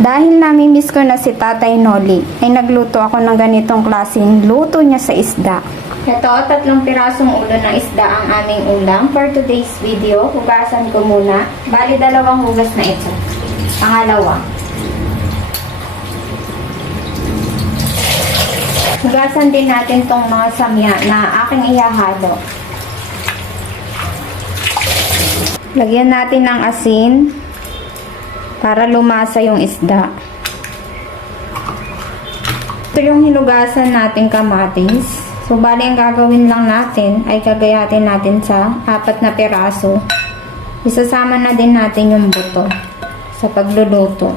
Dahil namimiss ko na si Tatay Noli, ay nagluto ako ng ganitong klaseng luto niya sa isda. Ito, tatlong pirasong ulo ng isda ang aming ulam. For today's video, hugasan ko muna. Bali, dalawang hugas na ito. Pangalawa. Hugasan din natin tong mga samya na aking ihahalo. Lagyan natin ng asin para lumasa yung isda. Ito yung hinugasan natin kamatis. So, bali ang gagawin lang natin ay kagayatin natin sa apat na piraso. Isasama na din natin yung buto sa pagluluto.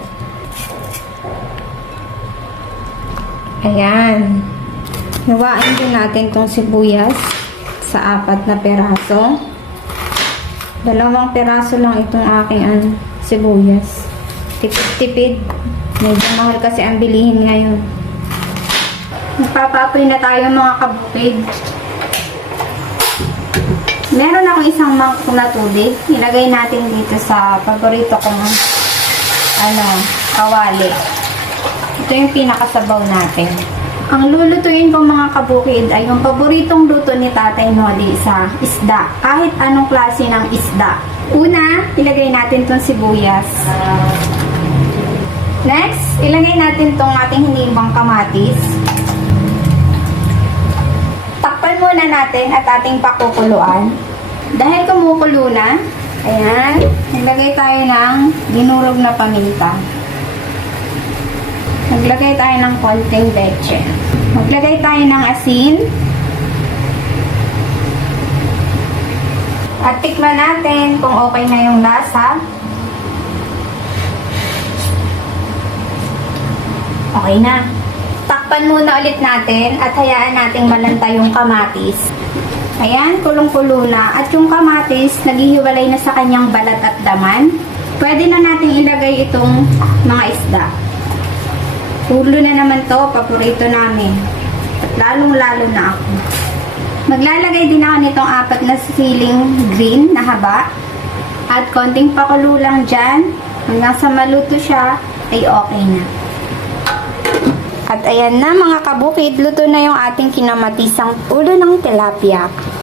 Ayan. Hiwain din natin tong sibuyas sa apat na piraso. Dalawang piraso lang itong aking an, sibuyas. Tipid-tipid. Medyo mahal kasi ang bilihin ngayon. Magpapapoy na tayo mga kabukid. Meron akong isang mangkok na tubig. Ilagay natin dito sa paborito kong ano, kawali. Ito yung pinakasabaw natin. Ang lulutuin ko mga kabukid ay yung paboritong luto ni Tatay Noli sa isda. Kahit anong klase ng isda. Una, ilagay natin tong sibuyas. Next, ilagay natin tong ating hinimbang kamatis. Takpan muna natin at ating pakukuluan. Dahil kumukulo na, ayan, ilagay tayo ng dinurog na paminta. Maglagay tayo ng konting leche. Maglagay tayo ng asin. At tikman natin kung okay na yung lasa. Okay na. Takpan muna ulit natin at hayaan nating malanta yung kamatis. Ayan, kulong-kulo na. At yung kamatis, naghihiwalay na sa kanyang balat at daman. Pwede na nating ilagay itong mga isda. Ulo na naman to, paborito namin. At lalong-lalo na ako. Maglalagay din ako nitong apat na siling green na haba. At konting pakulo lang dyan. Hanggang sa maluto siya, ay okay na. At ayan na mga kabukid, luto na yung ating kinamatisang ulo ng tilapia.